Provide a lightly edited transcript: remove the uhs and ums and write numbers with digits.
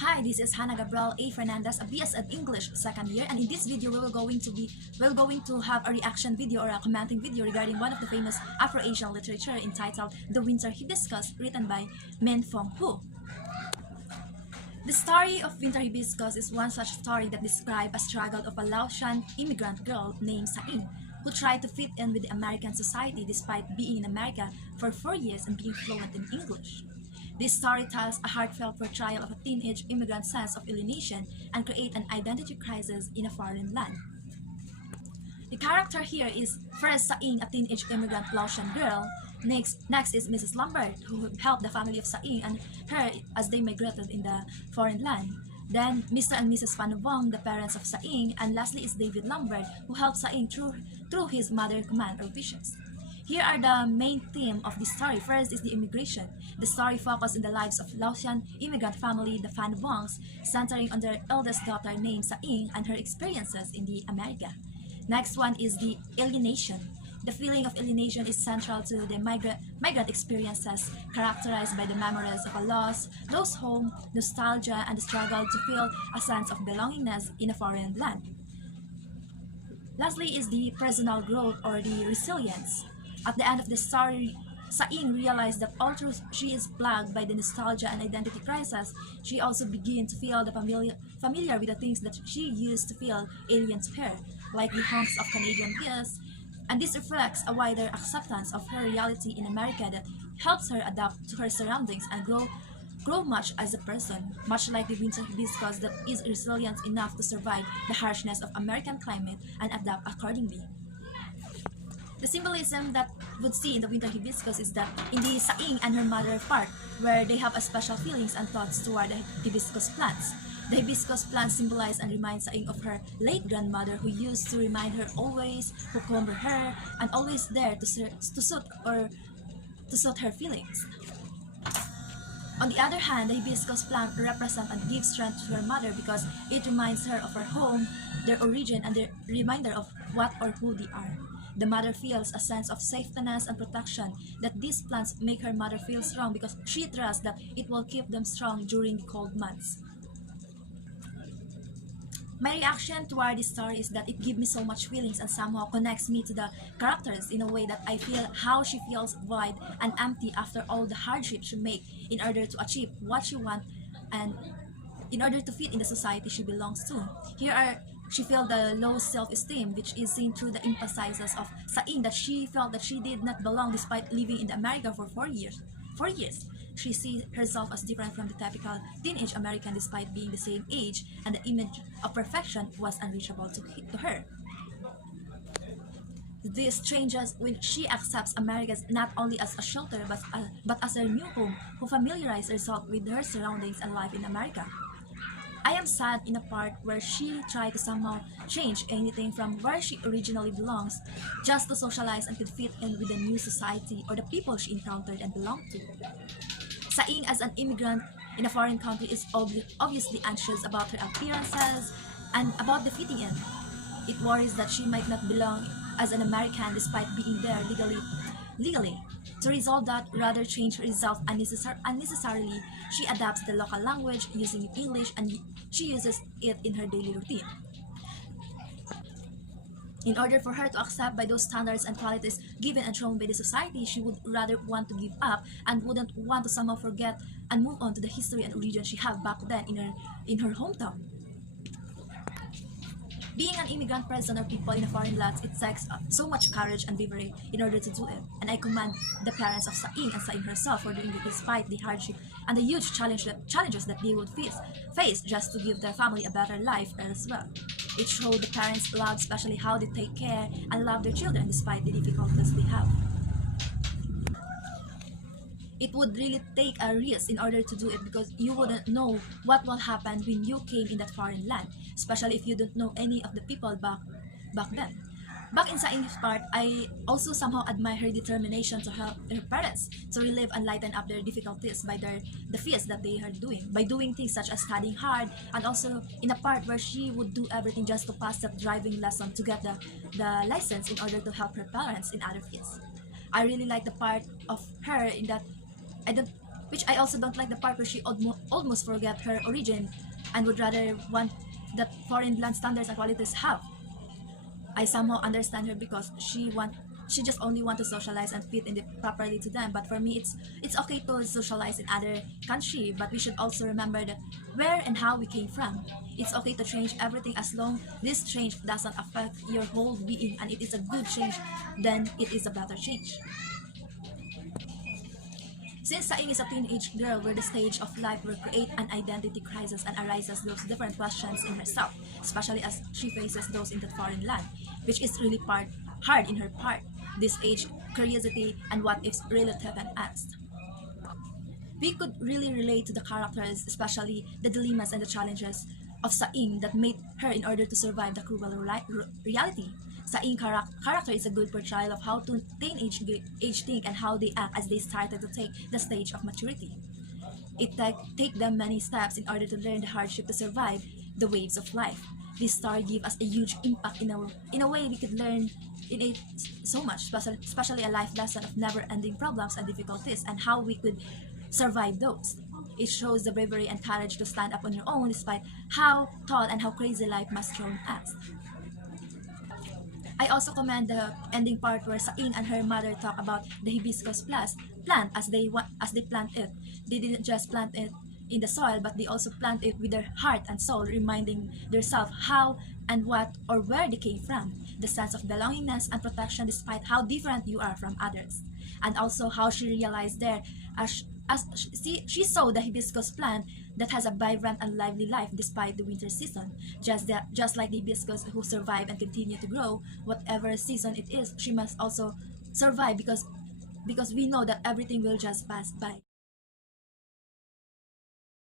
Hi, this is Hannah Gabriel A. Fernandez, a BS at English second year, and in this video we're going to have a reaction video or a commenting video regarding one of the famous Afro-Asian literature entitled The Winter Hibiscus, written by Min Fong Hu. The story of Winter Hibiscus is one such story that describes a struggle of a Laotian immigrant girl named Saing, who tried to fit in with the American society despite being in America for 4 years and being fluent in English. This story tells a heartfelt portrayal of a teenage immigrant's sense of alienation and create an identity crisis in a foreign land. The character here is first Saing, a teenage immigrant Laotian girl. Next is Mrs. Lambert, who helped the family of Saing and her as they migrated in the foreign land. Then Mr. and Mrs. Panubong, the parents of Saing, and lastly is David Lambert, who helped Saing through his mother command or wishes. Here are the main theme of this story. First is the immigration. The story focuses on the lives of Laotian immigrant family, the Panubongs, centering on their eldest daughter named Saing and her experiences in the America. Next one is the alienation. The feeling of alienation is central to the migrant experiences, characterized by the memories of a lost home, nostalgia, and the struggle to feel a sense of belongingness in a foreign land. Lastly is the personal growth or the resilience. At the end of the story, Saing realized that although she is plagued by the nostalgia and identity crisis, she also begins to feel familiar with the things that she used to feel alien to her, like the homes of Canadian beers, and this reflects a wider acceptance of her reality in America that helps her adapt to her surroundings and grow much as a person, much like the winter hibiscus that is resilient enough to survive the harshness of American climate and adapt accordingly. The symbolism that would see in the winter hibiscus is that in the Saing and her mother part, where they have a special feelings and thoughts toward the hibiscus plants. The hibiscus plants symbolize and remind Saing of her late grandmother, who used to remind her always, who comb her hair, and always there to suit her feelings. On the other hand, the hibiscus plant represents and gives strength to her mother because it reminds her of her home, their origin, and the reminder of what or who they are. The mother feels a sense of safetyness and protection that these plants make her mother feel strong because she trusts that it will keep them strong during the cold months. My reaction toward this story is that it gives me so much feelings and somehow connects me to the characters in a way that I feel how she feels void and empty after all the hardships she makes in order to achieve what she wants and in order to fit in the society she belongs to. She felt the low self-esteem, which is seen through the emphasizes of Saing that she felt that she did not belong despite living in America for 4 years. She sees herself as different from the typical teenage American despite being the same age, and the image of perfection was unreachable to her. This changes when she accepts America not only as a shelter but as her new home, who familiarizes herself with her surroundings and life in America. I am sad in a part where she tried to somehow change anything from where she originally belongs just to socialize and could fit in with the new society or the people she encountered and belonged to. Saing as an immigrant in a foreign country is obviously anxious about her appearances and about the fitting in. It worries that she might not belong as an American despite being there legally. To resolve that, rather change herself unnecessarily, she adapts the local language using English and she uses it in her daily routine. In order for her to accept by those standards and qualities given and shown by the society, she would rather want to give up and wouldn't want to somehow forget and move on to the history and origin she had back then in her hometown. Being an immigrant person or people in a foreign land, it takes so much courage and bravery in order to do it. And I commend the parents of Saing and Saing herself for doing it despite the hardship and the huge challenges that they would face just to give their family a better life as well. It showed the parents' love, especially how they take care and love their children despite the difficulties they have. It would really take a risk in order to do it because you wouldn't know what will happen when you came in that foreign land, especially if you don't know any of the people back then. Back in Saing's part, I also somehow admire her determination to help her parents to relieve and lighten up their difficulties by the fears that they are doing, by doing things such as studying hard, and also in a part where she would do everything just to pass that driving lesson to get the license in order to help her parents in other fields. I really like the part of her in that which I also don't like the part where she almost forget her origin and would rather want that foreign land standards and qualities have. I somehow understand her because she just only want to socialize and fit in the properly to them. But for me, it's okay to socialize in other country, but we should also remember that where and how we came from. It's okay to change everything as long this change doesn't affect your whole being, and it is a good change, then it is a better change. Since Saing is a teenage girl where the stage of life will create an identity crisis and arises those different questions in herself, especially as she faces those in that foreign land, which is really hard in her part. This age, curiosity, and what ifs really tough and asked. We could really relate to the characters, especially the dilemmas and the challenges of Saing that made her in order to survive the cruel reality. Saing character is a good portrayal of how teenage age think and how they act as they started to take the stage of maturity. It take them many steps in order to learn the hardship to survive the waves of life. This story gave us a huge impact in a way we could learn in it so much, especially a life lesson of never-ending problems and difficulties and how we could survive those. It shows the bravery and courage to stand up on your own despite how tall and how crazy life must throw us. I also commend the ending part where Saing and her mother talk about the hibiscus plant as they plant it. They didn't just plant it in the soil, but they also plant it with their heart and soul, reminding themselves how and what or where they came from. The sense of belongingness and protection despite how different you are from others. And also how she realized there as she saw the hibiscus plant that has a vibrant and lively life despite the winter season. Just like the hibiscus who survive and continue to grow, whatever season it is, she must also survive because we know that everything will just pass by.